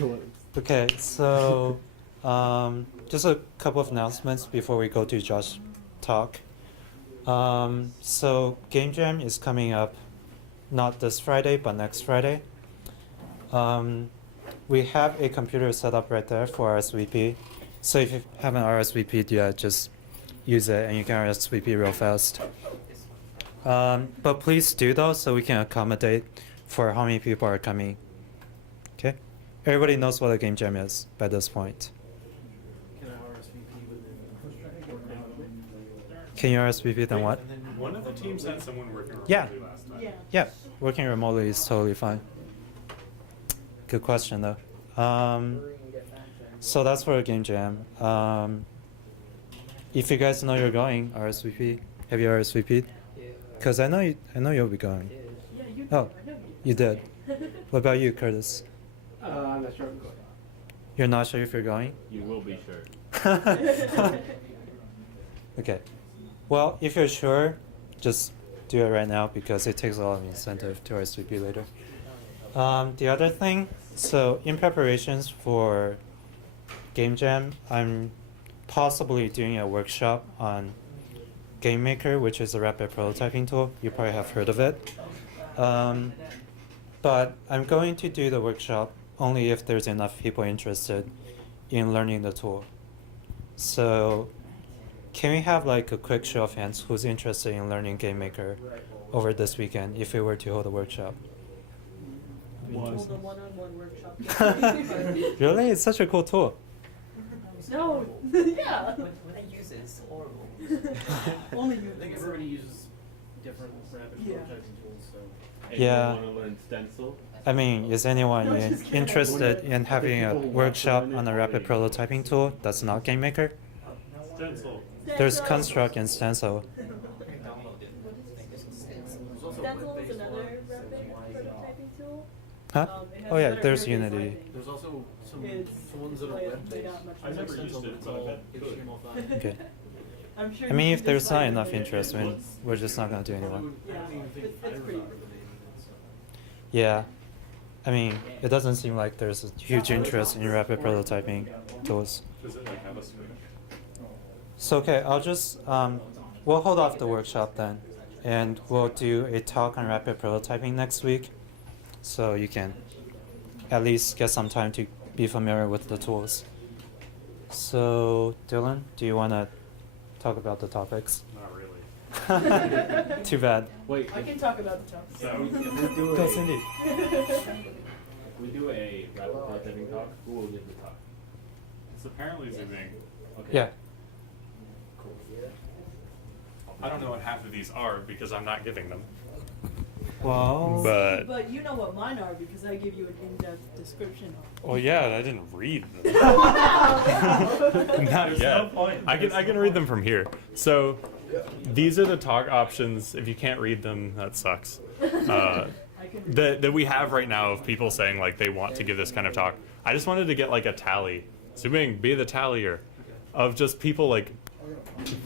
Okay, so just a couple of announcements before we go to Josh's talk. So Game Jam is coming up not this Friday, but next Friday. We have a computer set up right there for RSVP. So if you haven't RSVP'd yet, just use it and you can RSVP real fast. But please do though, so we can accommodate for how many people are coming. Okay? Everybody knows what a game jam is by this point. Can I RSVP within? Can you RSVP then what? One of the teams had someone working remotely Yeah. last time. Yeah, working remotely is totally fine. Good question though. So that's for a game jam. If you guys know you're going, RSVP. Have you RSVP'd? Because I know you'll be going. Yeah, you did. Oh, I know you did. What about you, Curtis? I'm not sure I'm going. You're not sure if you're going? You will be sure. Okay. Well, if you're sure, just do it right now because it takes a lot of incentive to RSVP later. The other thing, so in preparations for Game Jam, I'm possibly doing a workshop on Game Maker, which is a rapid prototyping tool. You probably have heard of it. But I'm going to do the workshop only if there's enough people interested in learning the tool. So can we have like a quick show of hands who's interested in learning Game Maker over this weekend if we were to hold a workshop? Hold a one-on-one workshop. Really? It's such a cool tool. No, yeah. When I use it, it's horrible. Only you. I think everybody uses different rapid Yeah. prototyping tools, so. And Yeah. you want to learn stencil? I mean, is anyone No, just kidding. interested in having a workshop on a rapid prototyping tool that's not Game Maker? Stencil. There's Construct and Stencil. Stencil is another rapid prototyping tool. Huh? It has Oh yeah, better there's graphics Unity. on it. There's also some It's ones that are laid web-based. out much I've more. never used it, but I bet you could. HTML5. Okay. I'm sure I mean, you if can there's just not find enough it. interest, we're just not gonna do anymore. Yeah, it's pretty good. Yeah. I mean, it doesn't seem like there's a huge interest in rapid prototyping tools. Does it like have a switch? So okay, I'll just we'll hold off the workshop then, and we'll do a talk on rapid prototyping next week, so you can at least get some time to be familiar with the tools. So Dylan, do you want to talk about the topics? Not really. Too bad. Wait, I can talk about the topics. so if we do Go a, Cindy. if we do a rapid prototyping talk, who will give the talk? It's apparently zooming. Okay. Yeah. I don't know what half of these are because I'm not giving them. Well. But But you know what mine are because I give you an in-depth description of well, yeah, I didn't read them. them. Not There's yet. no point. I can read them from here. So these are the talk options. If you can't read them, that sucks. I can That we have right now of people saying like they want to give this kind of talk. I just wanted to get like a tally. Zooming, be the tallier of just people like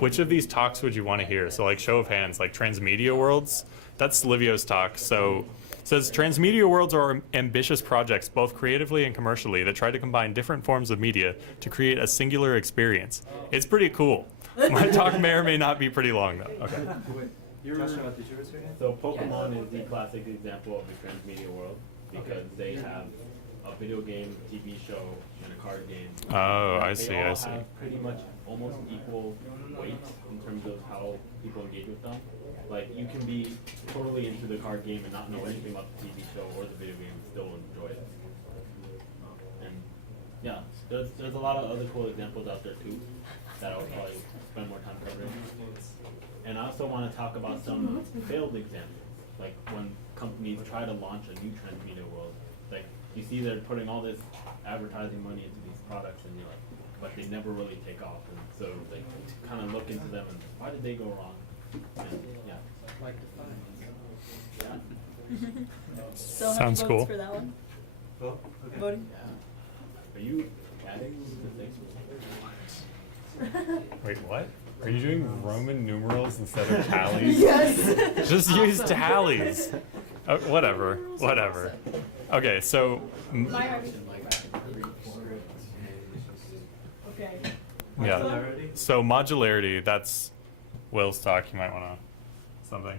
which of these talks would you want to hear? So like show of hands, like transmedia worlds. That's Livio's talk. So it says transmedia worlds are ambitious projects, both creatively and commercially, that try to combine different forms of media to create a singular experience. It's pretty cool. My talk may or may not be pretty long though. Okay. So Pokemon is the classic example of the transmedia world because they have a video game, TV show, and a card game. Oh, I They see, all I see. have pretty much almost equal weight in terms of how people engage with them. Like you can be totally into the card game and not know anything about the TV show or the video game and still enjoy it. And yeah, there's a lot of other cool examples out there too that I'll probably spend more time covering. And I also want to talk about some failed examples, like when companies try to launch a new transmedia world. Like you see they're putting all this advertising money into these products and you're like, but they never really take off. And so like kind of look into them and why did they go wrong? And yeah. So how many Sounds votes cool. for that one? Well, Voting? Are you adding the things? Wait, what? Are you doing Roman numerals instead of tallies? Yes. Just use tallies. Whatever. Okay, so My heart. Yeah. Modularity? So modularity, that's Will's talk. You might want to something.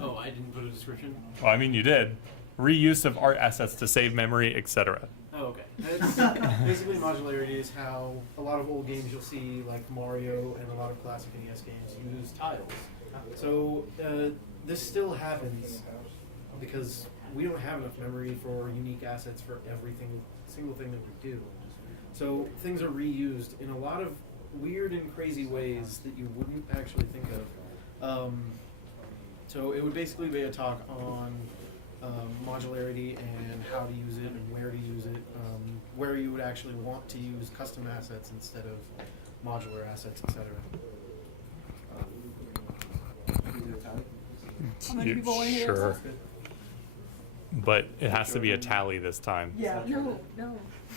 Oh, I didn't put a description? Well, I mean, you did. Reuse of art assets to save memory, etc. Oh, okay. It's basically modularity is how a lot of old games you'll see, like Mario and a lot of classic NES games, use tiles. So this still happens because we don't have enough memory for unique assets for everything, single thing that we do. So things are reused in a lot of weird and crazy ways that you wouldn't actually think of. So it would basically be a talk on modularity and how to use it and where to use it, where you would actually want to use custom assets instead of modular assets, etc. How many people want to hear? Sure. But it has to be a tally this time. Yeah. No.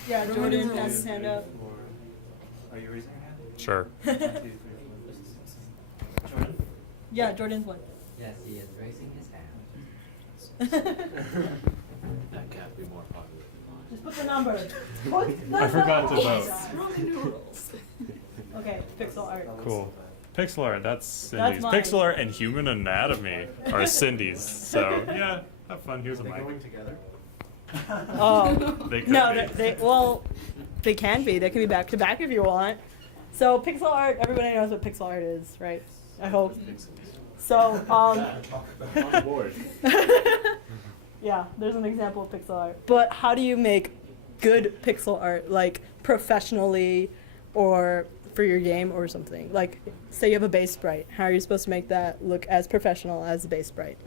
Yeah, Jordan has his hand up. Are you raising your hand? Sure. 1, 2, 3, 4. Jordan? Yeah, Jordan's one. Yes, he is raising his hand. That can't be more popular than mine. Just put the number. I forgot to vote. Roman numerals. Okay, pixel art. Cool. Pixel art, that's Cindy's. mine. Pixel art and human anatomy are Cindy's. So, yeah, have fun. Here's a Are they going mic. together? Oh. They could No, be. they can be. They can be back to back if you want. So pixel art, everybody knows what pixel art is, right? I hope. So, On board. yeah, there's an example of pixel art. But how do you make good pixel art, like professionally or for your game or something? Like, say you have a base sprite. How are you supposed to make that look as professional as the base sprite?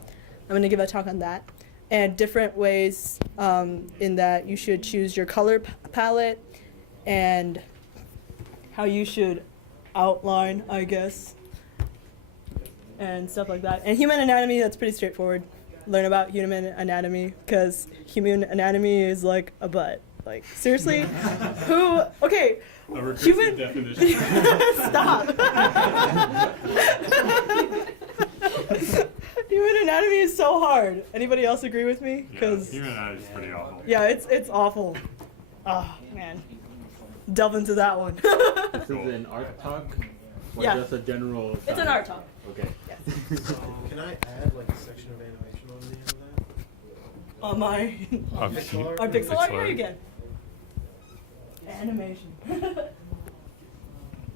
I'm going to give a talk on that. And different ways in that you should choose your color palette and how you should outline, I guess, and stuff like that. And human anatomy, that's pretty straightforward. Learn about human anatomy, because human anatomy is like a butt. Like, seriously? Who? Okay. A recursive Human- definition. Stop. Human anatomy is so hard. Anybody else agree with me? Yeah, human anatomy is pretty awful. Yeah, it's awful. Oh, man. Delve into that one. This is an art talk? Or Yeah. just a general It's an art talk. Okay. Can I add like a section of animation on the end of that? On my Pixel art? on pixel art, Pixel yeah, art. you can. Animation.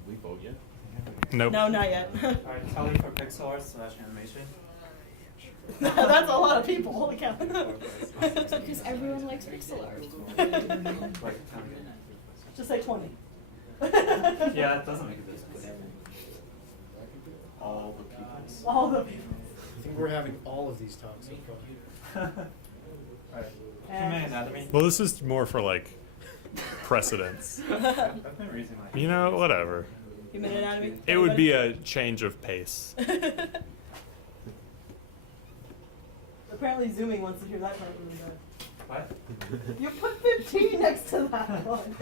We vote yet? Nope. No, not yet. Alright, tally for pixel art / animation. That's a lot of people. Holy cow. Because everyone likes pixel art. Like 10. Just say 20. Yeah, it doesn't make a difference. All the people. All the people. I think we're having all of these talks so far. Alright, human anatomy. Well, this is more for like precedence. I've been raising my hand. You know, whatever. Human anatomy. It would be a change of pace. Apparently zooming wants to hear that part really bad. What? You put 15 next to that one.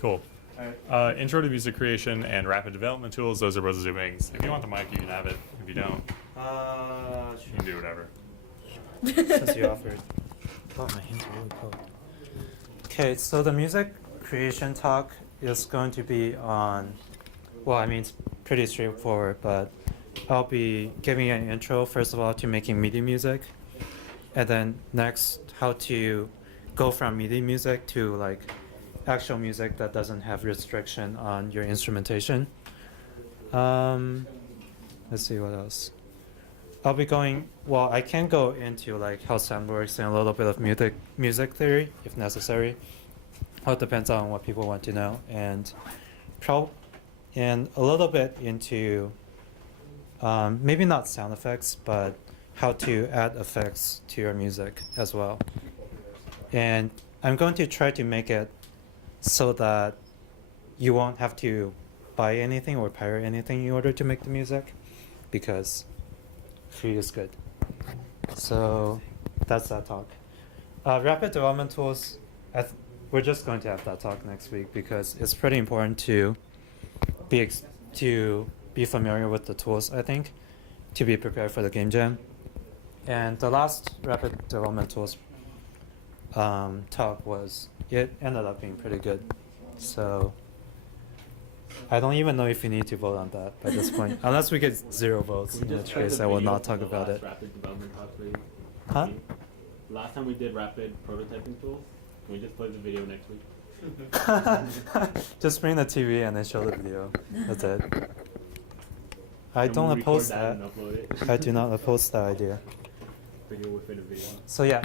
Cool. Alright. Intro to music creation and rapid development tools. Those are both zoomings. If you want the mic, you can have it. If you don't, you can do whatever. Since you offered. Oh, my hands are really cold. Okay, so the music creation talk is going to be on, well, I mean, it's pretty straightforward, but I'll be giving an intro, first of all, to making MIDI music, and then next, how to go from MIDI music to like actual music that doesn't have restriction on your instrumentation. Let's see what else. I'll be going, well, I can go into like how sound works and a little bit of music theory if necessary. Well, it depends on what people want to know, and a little bit into maybe not sound effects, but how to add effects to your music as well. And I'm going to try to make it so that you won't have to buy anything or pirate anything in order to make the music, because free is good. So that's that talk. Rapid development tools, we're just going to have that talk next week because it's pretty important to be familiar with the tools, I think, to be prepared for the game jam. And the last rapid development tools talk was, it ended up being pretty good. So I don't even know if you need to vote on that by this point. Unless we get 0 votes, in which case I will not talk about it. Rapid development talks maybe? Huh? Last time we did rapid prototyping tools, can we just play the video next week? Just bring the TV and then show the video. That's it. I Can don't we oppose record that. and upload it? I do not oppose that idea. Video within a video. So yeah,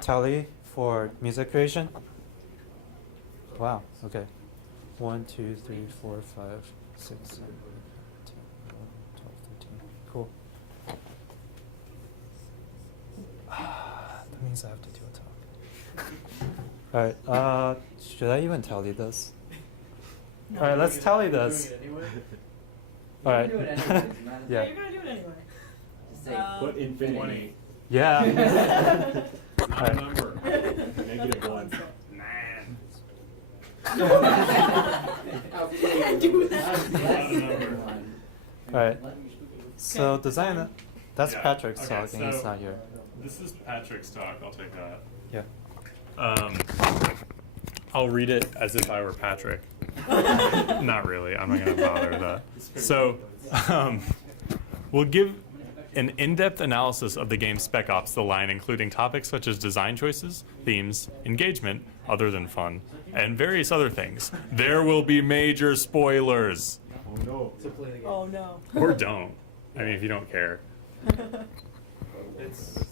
tally for music creation. Wow. Okay. 1, 2, 3, 4, 5, 6, 7, 8, 10, 11, 12, 13. Cool. That means I have to do a talk. All right. Should I even tally this? All right. Let's tally this. Doing it anyway? All right. You can do it anyway, doesn't matter. Yeah. You're gonna do it anyway. Just say, Put infinity. Yeah. Not a Alright. number. -1. Can't do that. All right. So design. That's Yeah. Patrick's Okay, talking. He's so- not here. This is Patrick's talk. I'll take that. Yeah. I'll read it as if I were Patrick. Not really. I'm not going to bother with that. So, we'll give an in-depth analysis of the game Spec Ops: The Line, including topics such as design choices, themes, engagement, other than fun, and various other things. There will be major spoilers. Oh no. So play the game. Oh no. Or don't. I mean, if you don't care. It's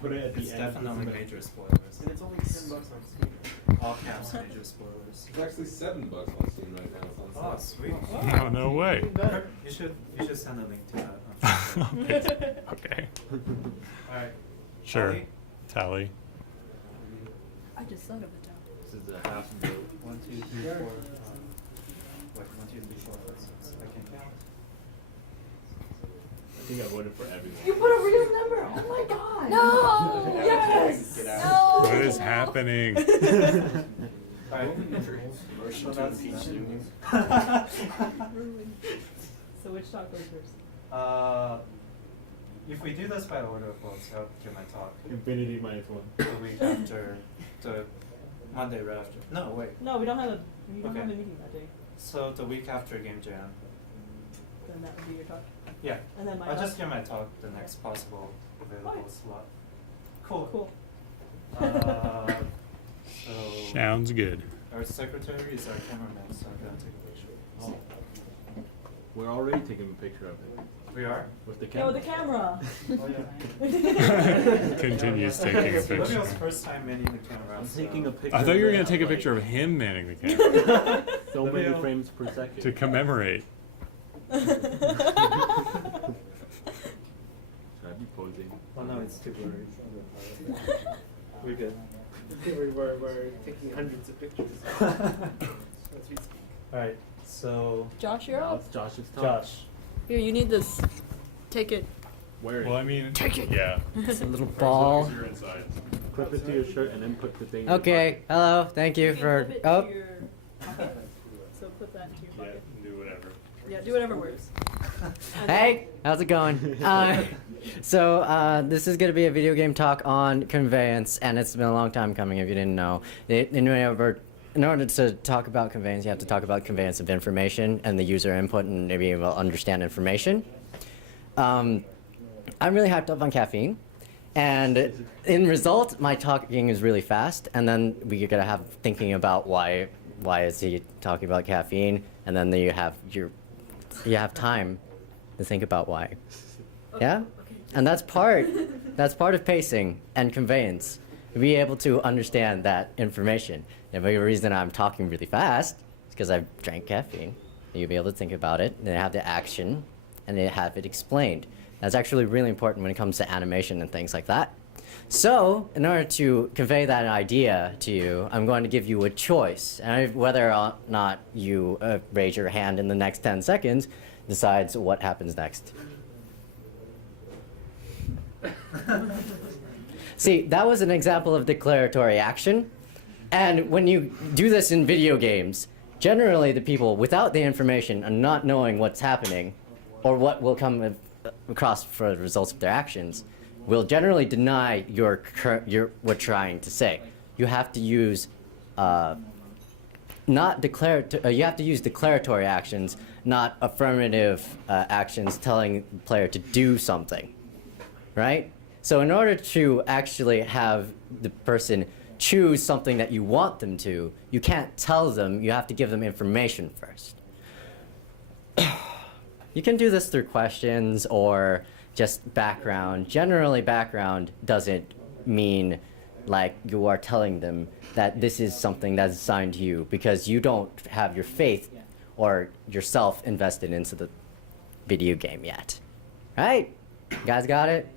Put it at the end. definitely major spoilers. And it's only $10 on Steam. All caps major spoilers. It's actually $7 on Steam right now. It's on Oh, sale. sweet. No, no way. Even better. You should send a link to that. Okay. All right. Sure. Tally? Tally. I just thought of it now. This is a half vote. 1, 2, 3, 4. Wait, 1, 2, 3, 4, 5, 6. I can count. I think I voted for everyone. You put a real number. Oh my god. No. Yes. Get No. out. What is happening? All right. Motion So to that's impeach that. Newton. So which talk goes first? If we do this by order of votes, I'll give my talk Infinity -1. the week after, the Monday right after. No, wait. No, we don't have a Okay. meeting that day. So the week after Game Jam. Then that would be your talk. Yeah. And then my I'll talk. just give my talk the next possible available Fine. slot. Cool. Cool. So Sounds good. our secretary is our cameraman, so I'm gonna take a picture. Oh. We're already taking a picture of it. We are? With the Yeah, camera. with the camera. Oh yeah. Continues taking a picture. Olivia's first time manning the camera. I'm so- taking a picture. I thought you were of going to take a like, picture of him manning the camera So many Olivia. frames per second. to commemorate. Should I be posing? Oh no, it's too blurry. We're good. We're taking hundreds of pictures. Alright, so Josh, you're Now up. it's Josh's time. Josh. Here, you need this. Take it. Wear it. Well, I mean, yeah. it's a little As long ball. as you're inside. Clip it to your shirt and then put the thing. in Okay, hello, thank you You can for, clip it oh, to your pocket. So put that into your Yeah, pocket. do whatever. Yeah, do whatever works. And hey, how's it going? This is going to be a video game talk on conveyance, and it's been a long time coming if you didn't know. In order to talk about conveyance, you have to talk about conveyance of information and the user input and maybe able to understand information. I'm really hyped up on caffeine, and in result, my talking is really fast, and then we gotta have thinking about why is he talking about caffeine, and then you have time to think about why. Yeah? And that's part of pacing and conveyance. To be able to understand that information. And the reason I'm talking really fast is because I've drank caffeine. You'll be able to think about it, and then have the action, and then have it explained. That's actually really important when it comes to animation and things like that. So, in order to convey that idea to you, I'm going to give you a choice. And whether or not you raise your hand in the next 10 seconds decides what happens next. See, that was an example of declaratory action. And when you do this in video games, generally the people without the information and not knowing what's happening or what will come across for the results of their actions will generally deny your what trying to say. You have to use you have to use declaratory actions, not affirmative actions telling the player to do something, right? So in order to actually have the person choose something that you want them to, you can't tell them, you have to give them information first. You can do this through questions or just background. Generally, background doesn't mean like you are telling them that this is something that's assigned to you because you don't have your faith or yourself invested into the video game yet. Right? You guys got it?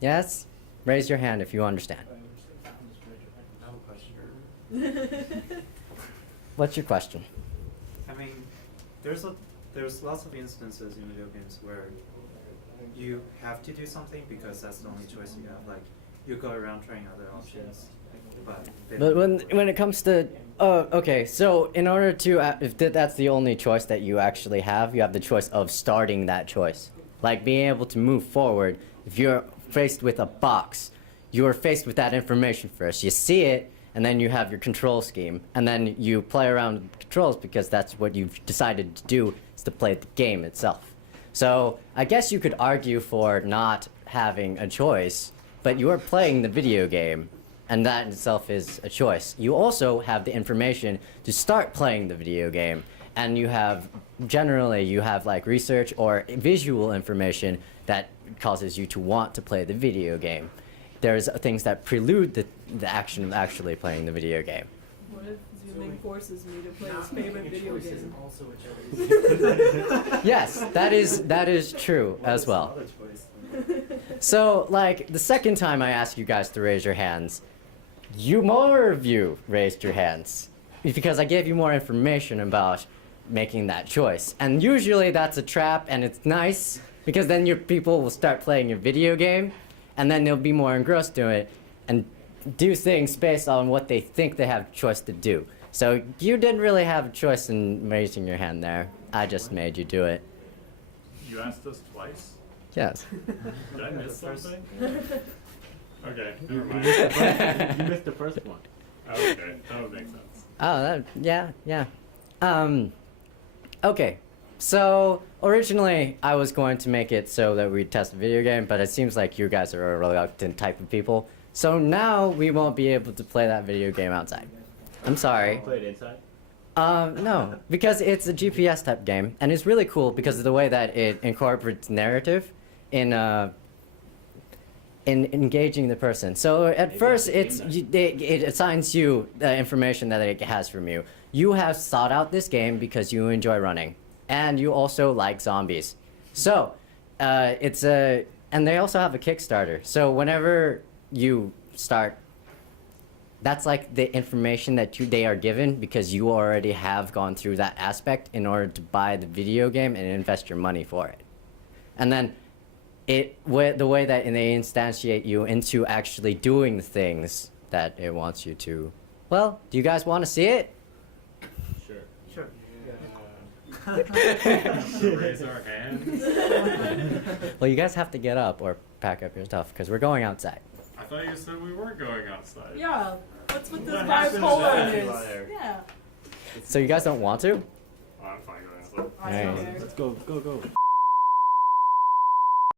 Yes? Raise your hand if you understand. I have a question. What's your question? I mean, there's lots of instances in video games where you have to do something because that's the only choice you have. Like, you go around trying other options, but when it comes to okay, so in order to if that's the only choice that you actually have, you have the choice of starting that choice, like being able to move forward. If you're faced with a box, you are faced with that information first. You see it, and then you have your control scheme, and then you play around with the controls because that's what you've decided to do, is to play the game itself. So I guess you could argue for not having a choice, but you are playing the video game, and that in itself is a choice. You also have the information to start playing the video game, and you have, generally, you have like research or visual information that causes you to want to play the video game. There's things that prelude the action of actually playing the video game. What if zooming forces me to play his Not favorite making a video choice game? isn't also a choice. Yes, that is true as well. So, like, the second time I asked you guys to raise your hands, more of you raised your hands. Because I gave you more information about making that choice. And usually that's a trap, and it's nice, because then your people will start playing your video game, and then they'll be more engrossed in it, and do things based on what they think they have a choice to do. So you didn't really have a choice in raising your hand there. I just made you do it. You asked us twice? Yes. Did I miss something? Okay, never mind. You missed the first one. Okay, that would make sense. Oh, yeah. Okay, so originally I was going to make it so that we'd test a video game, but it seems like you guys are a reluctant type of people. So now we won't be able to play that video game outside. I'm sorry. Play it inside. No, because it's a GPS type game, and it's really cool because of the way that it incorporates narrative in engaging the person. So at first, it assigns you the information that it has from you. You have sought out this game because you enjoy running, and you also like zombies. So and they also have a Kickstarter. So whenever you start, that's like the information that they are given because you already have gone through that aspect in order to buy the video game and invest your money for it. And then the way that they instantiate you into actually doing the things that it wants you to. Well, do you guys want to see it? Sure. Sure. Raise our hands. Well, you guys have to get up or pack up your stuff because we're going outside. I thought you said we weren't going outside. Yeah, what's with this What happens bipolar if news? there? Yeah. So you guys don't want to? Oh, I'm fine going outside. Alright. Alright. Let's go.